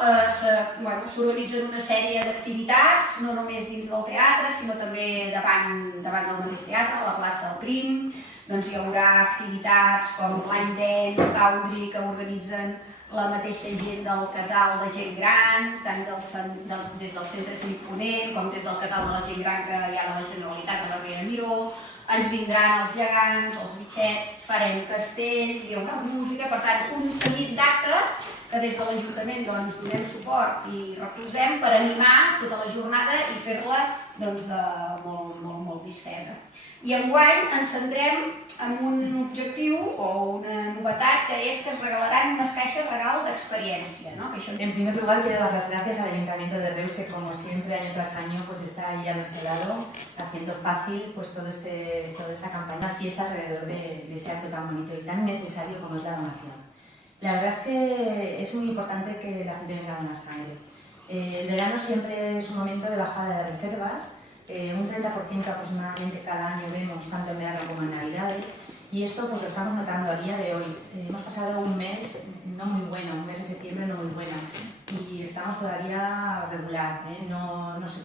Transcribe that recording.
s'organitzen una sèrie d'activitats, no només dins del teatre, sinó també davant del mateix teatre, a la plaça del Prim. Doncs hi haurà activitats com line dance, country, que organitzen la mateixa gent del casal de gent gran, tant des del Centre Cívic Ponent com des del casal de la gent gran que hi ha de la Generalitat de la Riera Miró. Ens vindran els gegants, els bitxets, farem castells, hi haurà música, per tant, un seguit d'actes que des de l'Ajuntament donem suport i recolzem per animar tota la jornada i fer-la molt distesa. I enguany ens centrem en un objectiu o una novetat que és que es regalaran unes caixes regal d'experiència. En primer lugar, quiero dar las gracias al Ayuntamiento de Reus, que como siempre, año tras año, está ahí a nuestro lado, haciendo fácil toda esta campaña, fiesta alrededor de ese acto tan bonito y tan necesario como es la donación. La verdad es que es muy importante que la gente venga a donar sangre. El verano siempre es un momento de bajada de reservas, un 30% aproximadamente cada año vemos, tanto en verano como en Navidades, y esto pues lo estamos notando a día de hoy. Hemos pasado un mes no muy bueno, un mes de septiembre no muy bueno, y estamos todavía regular, no